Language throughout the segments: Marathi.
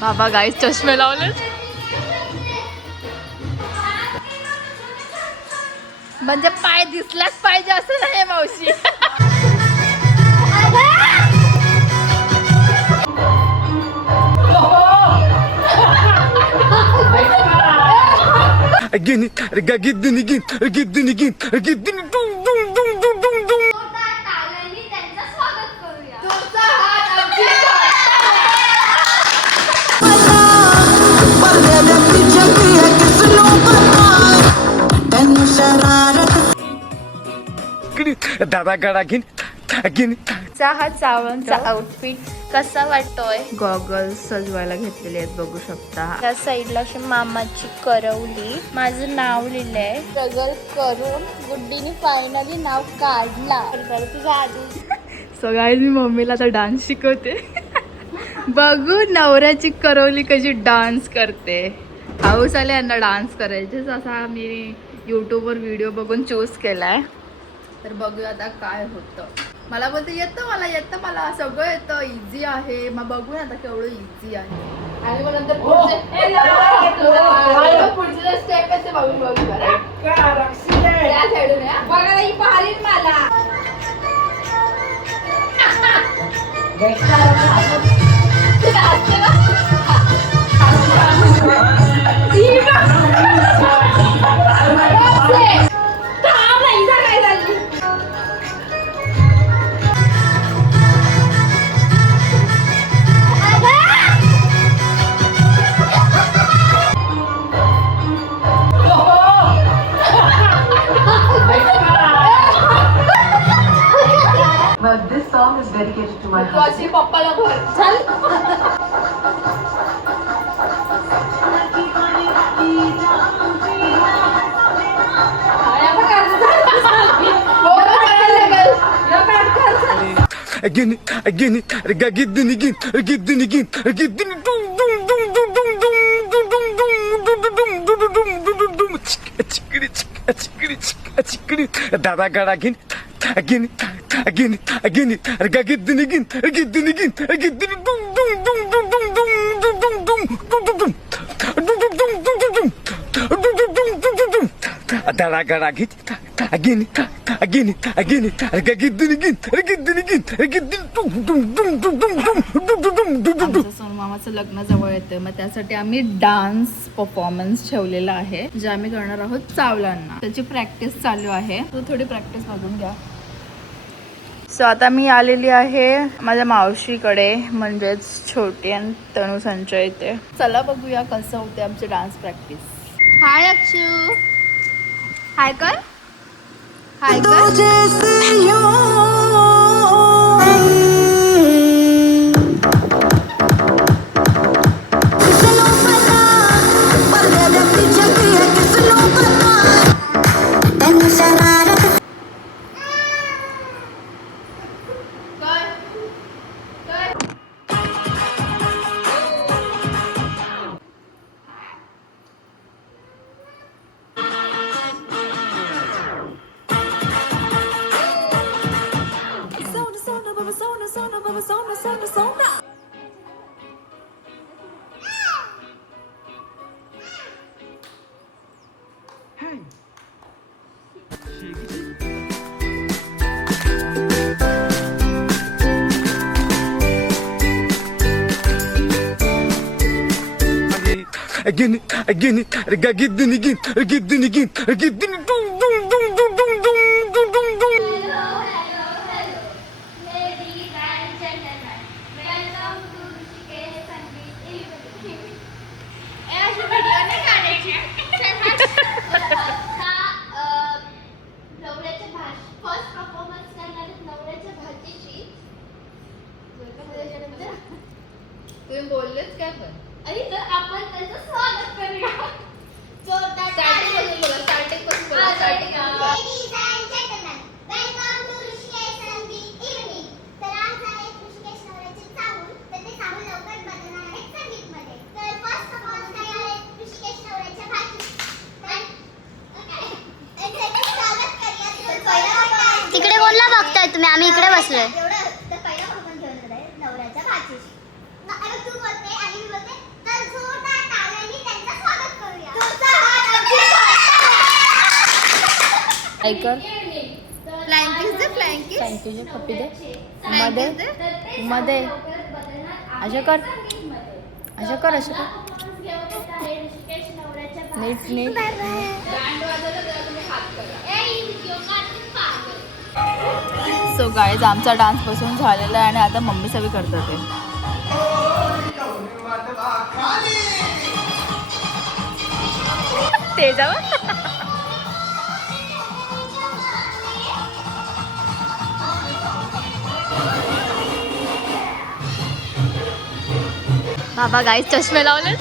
बाबा गाईस चष्मे लावले. म्हणजे पाय दिसलाच पाहिजे असं नाही मावशी. Again, दादा गडा घेईन. हा चावणचा आउटफिट कसा वाटतोय. गॉगल्स सजवायला घेतलेले आहेत बघू शकता. त्या साईडला अशी मामाची करवली. माझं नाव लिहिलंय. स्ट्रगल करून गुड्डीने फायनली नाव काढला. तुझा आधी सो गाईज मी मम्मीला आता डान्स शिकवते. बघू नवऱ्याची करवली कशी डान्स करते. हाऊस आले यांना डान्स करायचे. असा मी यूट्यूबवर व्हिडिओ बघून चूज केलाय. तर बघूया आता काय होतं. मला बोलते येतं मला सगळं येतं. इझी आहे. मग बघूया आता केवढं इझी आहे. आणि मग नंतर पुढचे स्टेप आहे ते बघून बघूया. This song is dedicated to my husband. पप्पाला भर चल. दादा गडा घेईन. मामाचं लग्न जवळ येतं. मग त्यासाठी आम्ही डान्स परफॉर्मन्स ठेवलेला आहे जे आम्ही करणार आहोत चावलांना. त्याची प्रॅक्टिस चालू आहे. तू थोडी प्रॅक्टिस बघून घ्या. सो आता मी आलेली आहे माझ्या मावशीकडे म्हणजेच छोटी आणि तनू संचय इथे. चला बघूया कसं होते आमची डान्स प्रॅक्टिस. हाय अक्षू. हाय कर. हाय कर. तुम्ही बोललेच काय पण. अरे तर आपण त्याचं स्वागत करूया. स्टार्टिंग पासून बोला. स्टार्टिंग पासून बोला. Starting Ladies and gentlemen, welcome to Rishikesh संगीत इव्हनिंग. तर आज आहे ऋषिकेश नवऱ्याचे चाहूल. तर ते चाहूल लवकर बदलणार आहेत संगीतमध्ये. तर फर्स्ट ऑफ ऑल काय आहे ऋषिकेश नवऱ्याच्या भाची. तर त्याचं स्वागत करूया. तर पहिला तिकडे कोणला बघताय तुम्ही? आम्ही इकडे बसलोय. एवढं तर पहिला आपण घेऊन आहे नवऱ्याच्या भाचीची. कर फ्लाइंग किस दे फ्लाइंग किस थँक्यू पप्पी दे मध्ये मध्ये अशा कर अशा कर अशा कर नीट नीट सो गाईज आमचा डान्स बसून झालेला आहे आणि आता मम्मी सगळी करतात ते जाऊ बाबा गाईज चष्मे लावले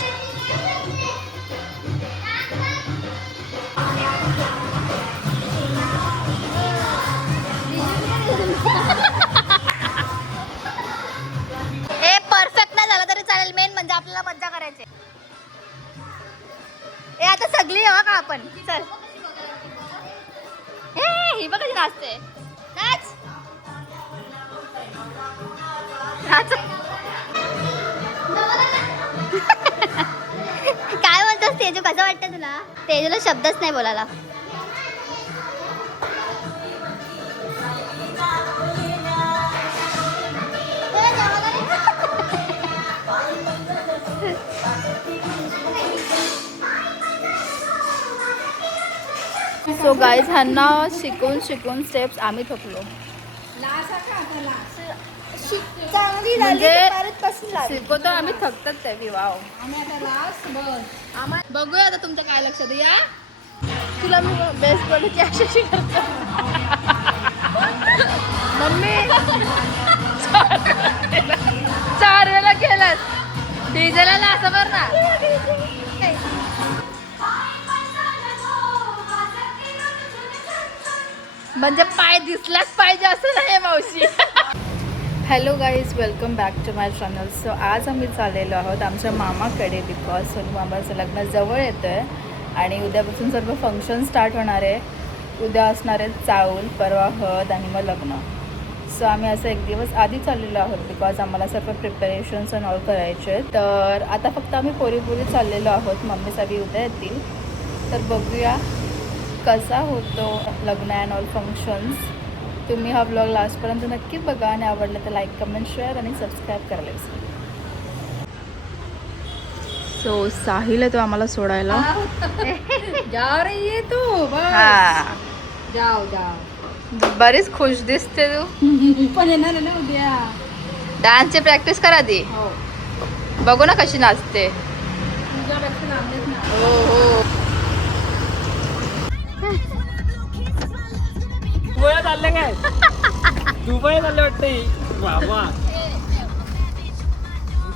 परफेक्ट नाही झाला तरी चालेल मेन म्हणजे आपल्याला मज्जा करायची ए आता सगळी येवा का आपण चल ए ही बघ कशी नाचते नाच नाच काय म्हणतोस तेजू कसं वाटतं तुला तेजूला शब्दच नाही बोलायला सो गाईज ह्यांना शिकून शिकून स्टेप्स आम्ही थकलो म्हणजे शिकवतो आम्ही थकतात त्या वाव बघूया आता तुमच्या काय लक्षात या तुला मी बेस्ट बॉडीची अशी करतो मम्मी चार वेळा केलंस डिझेलला ना असं कर ना म्हणजे पाय दिसलाच पाहिजे असं नाही मावशी hello guys welcome back to my channel so आज आम्ही चाललेलो आहोत आमच्या मामाकडे बिकॉज सोनू मामाचं लग्न जवळ येतं आहे आणि उद्यापासून सर्व फंक्शन स्टार्ट होणार आहे उद्या असणार आहे चाऊल परवा हळद आणि मग लग्न सो आम्ही असं एक दिवस आधी चाललेलो आहोत बिकॉज आम्हाला सर्व प्रिपरेशन्स अँड ऑल करायचे आहेत तर आता फक्त आम्ही पोरी चाललेलो आहोत मम्मी सगळी उद्या येतील तर बघूया कसा होतो लग्न अँड ऑल फंक्शन्स तुम्ही हा ब्लॉग लास्टपर्यंत नक्की बघा आणि आवडलं तर लाईक कमेंट शेअर आणि सबस्क्राईब करायला विसरू सो साहिल आहे तो आम्हाला सोडायला जा रही है तू हा जाओ जाओ बरीच खुश दिसते तू पण येणार आहे ना उद्या डान्सची प्रॅक्टिस करा दी हो बघू ना कशी नाचते तुझ्यापेक्षा लांबलेच ना हो हो दुबईला चालले काय दुबईला चालले वाटतं बाबा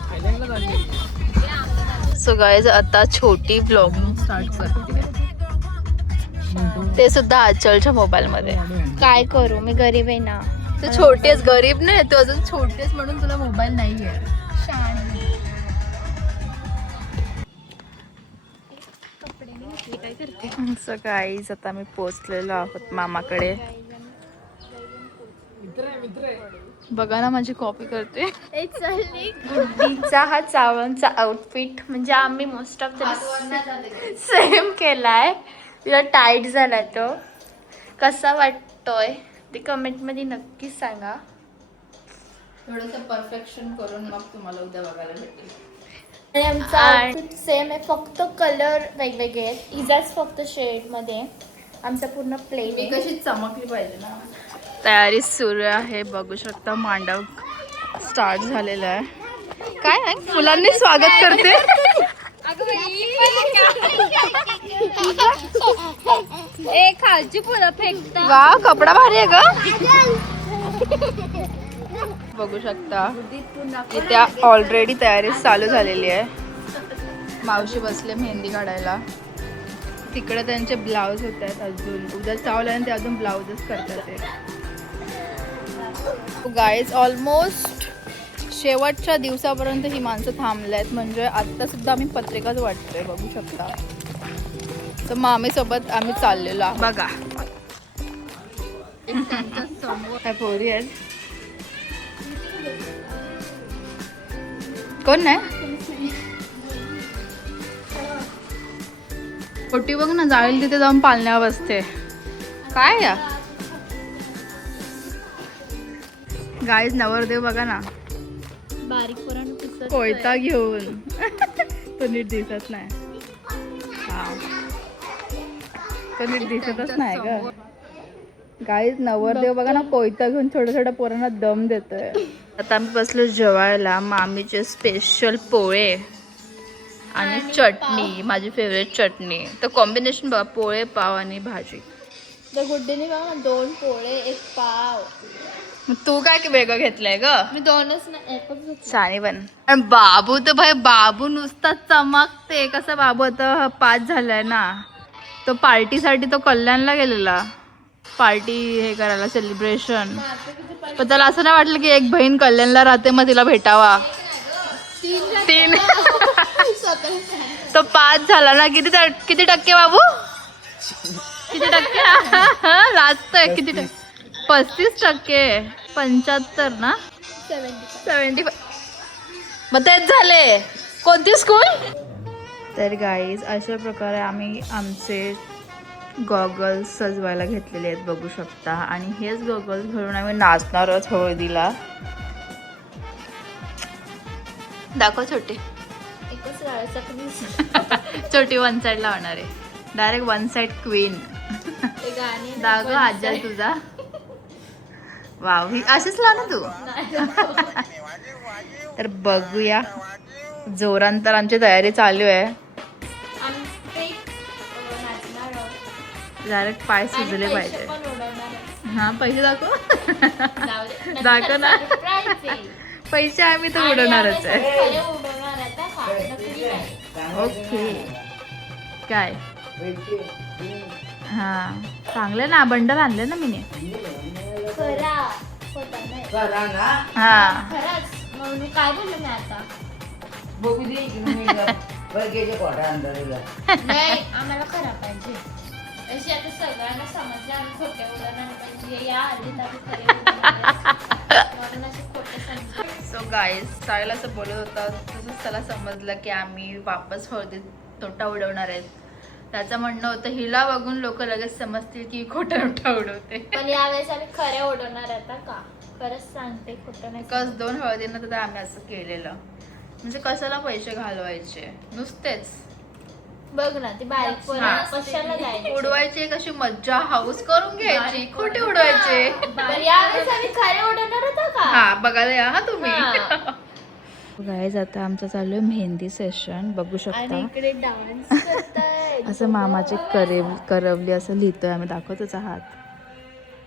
थायलंडला चालले सो गाईज आता छोटी ब्लॉगिंग स्टार्ट करते ते सुद्धा आचलच्या मोबाईल मध्ये काय करू मी गरीब आहे ना तू छोटीच गरीब नाही तू अजून छोटीच म्हणून तुला मोबाईल नाहीये सो गाईज आता मी पोचलेलो आहोत मामाकडे बघा ना माझी कॉपी करते गुड्डीचा हा चावणचा आउटफिट म्हणजे आम्ही मोस्ट ऑफ द सेम केलाय तुला टाईट झाला तो कसा वाटतोय ते कमेंटमध्ये नक्कीच सांगा थोडंसं परफेक्शन करून मग तुम्हाला उद्या बघायला भेटेल आणि आमचा आउटफिट सेम आहे फक्त कलर वेगवेगळे आहेत इजाच फक्त शेडमध्ये आमचा पूर्ण प्लेन आहे कशी चमकली पाहिजे ना तयारी सुरू आहे बघू शकता मांडव स्टार्ट झालेला आहे काय आहे फुलांनी स्वागत करते खालची फुलं फेकता वा कपडा भारी आहे ग बघू शकता इथे ऑलरेडी तयारी चालू झालेली आहे मावशी बसले मेहंदी काढायला तिकडे त्यांचे ब्लाऊज होत आहेत अजून उद्या चावलं आणि ते अजून ब्लाऊजच करतात ते गाईज ऑलमोस्ट शेवटच्या दिवसापर्यंत ही माणसं थांबले आहेत म्हणजे आत्ता सुद्धा आम्ही पत्रिकाच वाटतोय बघू शकता तर मामीसोबत आम्ही चाललेलो आहोत बघा काय पोरी आहेत कोण नाही छोटी बघ ना जाईल तिथे जाऊन पालण्यावर बसते काय या गाईज नवरदेव बघा ना बारीक पुरण कोयता घेऊन तो नीट दिसत नाही. हा तो नीट दिसतच नाही ग. गाईज नवरदेव बघा ना कोयता घेऊन छोट्या छोट्या पोरांना दम देतोय. आता आम्ही बसलो जेवायला. मामीचे स्पेशल पोळे आणि चटणी, माझी फेवरेट चटणी. तर कॉम्बिनेशन बघा, पोळे पाव आणि भाजी. तर गुड्डीने बघा 2 पोळे 1 पाव. मग तू काय वेगळं घेतलंय ग? मी 2च ना 1च घेतलं. छान पण. आणि बाबू तर भाई बाबू नुसता चमकते. कसा बाबू आता 5 झालाय ना. तो पार्टीसाठी तो कल्याणला गेलेला. पार्टी हे करायला सेलिब्रेशन. पण त्याला असं नाही वाटलं की एक बहीण कल्याणला राहते मग तिला भेटावा. 3 तो 5 झाला ना. किती टक्के बाबू? किती टक्के? लाजतोय. किती टक्के? 35%. 75 ना. 75. मग तेच झाले. कोणती स्कूल? तर गाईज अशा प्रकारे आम्ही आमचे गॉगल्स सजवायला घेतलेले आहेत बघू शकता. आणि हेच गॉगल्स घालून आम्ही नाचणारच हळदीला. दाखव छोटी. एकच राळचा छोटी 1 साईड लावणार आहे. Direct 1 side queen. गाणी दाखव आजा तुझा. वाव ही अशीच लाव ना तू. तर बघूया जोरान. तर आमची तयारी चालू आहे. डायरेक्ट पाय सुजले पाहिजे. हा पैसे दाखव. दाखव ना. पैसे आम्ही तर उडवणारच आहे. ओके काय हा चांगलं ना. बंडल आणले ना मी. हा म्हणून काय बोलू मी आता. नाही आम्हाला खरा पाहिजे. अशी आता सगळ्यांना समजलं आम्ही खोटे उडवणार पाहिजे. या आधी म्हणून असे खोटे समजले. सो गाईज सायला असं बोलत होता तसंच त्याला समजलं की आम्ही वापस हळदीत तोटा उडवणार आहेत. त्याचं म्हणणं होतं हिला बघून लोक लगेच समजतील की खोटा नोटा उडवते. पण यावेळेस आम्ही खरे उडवणार आता का. खरंच सांगते खोटं नाही. 2 हळदीनं तर आम्ही असं केलेलं. म्हणजे कशाला पैसे घालवायचे नुसतेच. बघ ना ती बारीक पोरं कशाला जायची. उडवायचे कशी मज्जा हाऊस करून घ्यायची. खोटे उडवायचे. पण यावेळेस आम्ही खरे उडवणार होतो का. हा बघायला या हा तुम्ही. हा. गाईज आता आमचं चालू आहे मेहंदी सेशन बघू आणि शकता. इकडे डान्स करताय. असं मामाचे करवली असं लिहितोय आम्ही. दाखवतच आहात.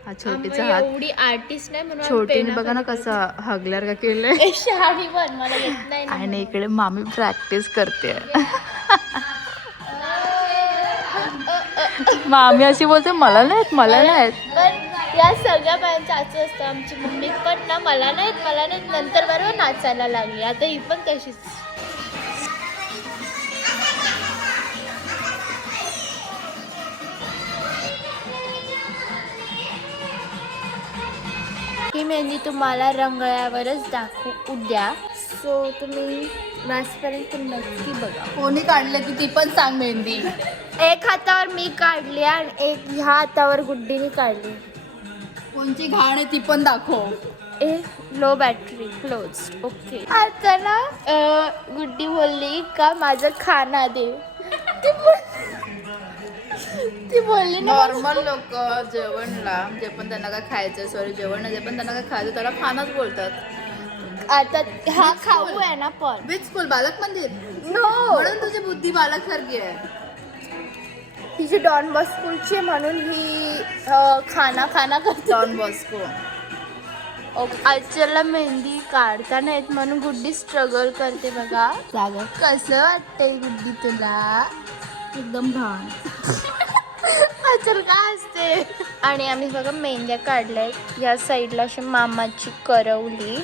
हा छोटीचा आम्ही हात. एवढी आर्टिस्ट नाही म्हणून छोटीने बघा ना कसं हगल्यार का केलंय. शहाणी पण मला येत नाही ना. आणि इकडे मामी प्रॅक्टिस करते. मामी अशी बोलते मला नाहीत मला नाहीत. पण या सगळ्या बायांचं असं असतं. आमची मम्मी पण ना मला नाहीत नंतर बरोबर नाचायला लागली. आता ही पण तशीच. ही मेहंदी तुम्हाला रंगळ्यावरच दाखवू उद्या. सो तुम्ही नाचपर्यंत नक्की बघा. कोणी काढले ती पण सांग मेहंदी. एक हातावर मी काढली आणि एक ह्या हातावर गुड्डीने काढली. कोणची घाण आहे ती पण दाखव. Low battery close. ओके आता ना गुड्डी बोलली का माझं खाना दे. ती बोलली ना नॉर्मल लोक जेवणला जे पण त्यांना काय खायचं जेवण जे पण त्यांना काय खायचं त्याला खानाच बोलतात. आता हा खाऊ आहे ना पण विच स्कूल बालक मंदिर. नो म्हणून तुझी बुद्धी बालक सारखी आहे. तिची डॉन बॉस्कोची म्हणून ही खाना करते. Don Bosco. आजच्याला मेहंदी काढता नाहीत म्हणून गुड्डी स्ट्रगल करते बघा. कसं वाटतंय गुड्डी तुला. एकदम घाण. आजल काय असते. आणि आम्ही बघा मेहंद्या काढल्यात. या साईडला अशी मामाची करवली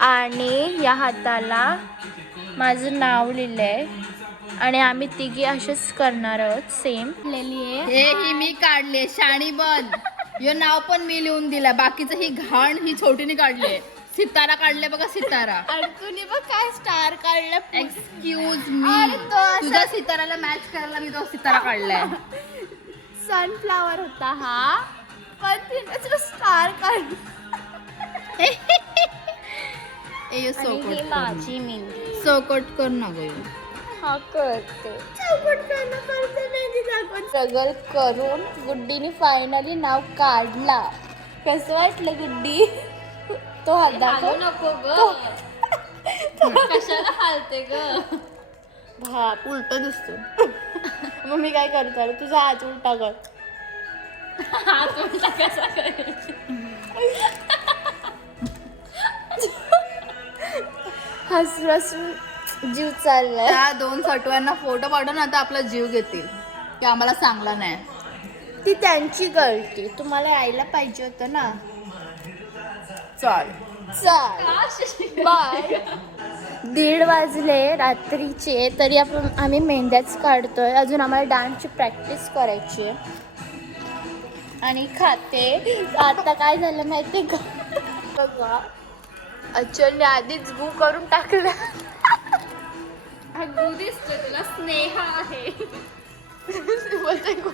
आणि या हाताला माझं नाव लिहिलंय. आणि आम्ही तिघी असेच करणार आहोत. सेम लिहिली आहे. ही मी काढले शाणी बन. यो नाव पण मी लिहून दिला. बाकीचं ही घाण ही छोटीने काढले. सितारा काढले बघा सितारा. आणि तुम्ही बघ काय स्टार काढलं. Excuse me. तुझ्या सिताराला मॅच करायला मी तो सितारा काढलाय. सनफ्लावर होता हा, पण तिने तो स्टार काढ. आणि ही माझी मेहंदी. चौकट कर ना गं. हा करते. चौकट करणं करते मेहंदी दाखवत. स्ट्रगल करून गुड्डीने फायनली नाव काढला. कसं वाटलं गुड्डी? तो हात दाखव. नको ग. कशाला हालते ग. भाप उलट दिसतो. मग मी काय करतो, तुझा हात उलटा कर. हात उलटा कसा करायचा? हसू हसू जीव चाललाय. त्या 2 सटव्यांना फोटो पाठवून आता आपला जीव घेतील की आम्हाला सांगला नाही. ती त्यांची गलती, तुम्हाला यायला पाहिजे होतं ना. चल. चाल बाय. 1:30 वाजले रात्रीचे, तरी आम्ही मेहंद्याच काढतोय. अजून आम्हाला डान्सची प्रॅक्टिस करायची आहे. आणि खाते. आता काय झालं माहिती का बघा, अचलने आधीच गू करून टाकला. हा गू दिसतोय तुला, स्नेहा आहे. बोलते गू.